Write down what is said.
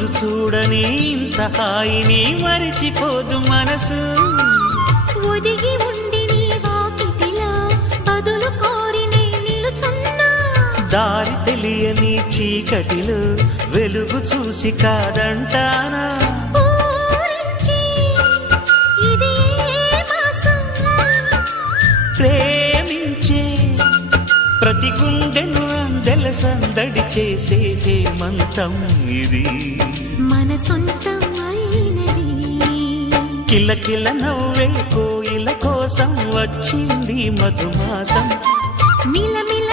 రోజులు చూడని ఇంత హాయిని మరిచిపోదు మనసు. ఒదిగి ఉండి నీ వాకిటిలో బదులు కోరి నే నిలుచున్నా. దారి తెలియని చీకటిలో వెలుగు చూసి కాదంటానా. ప్రేమించే ప్రతి గుండెను అందెల సందడి చేసే హేమంతం ఇది. మన సొంతం అయినది. కిలకిల నవ్వే కోయిల కోసం వచ్చింది మధుమాసం. మిలమిల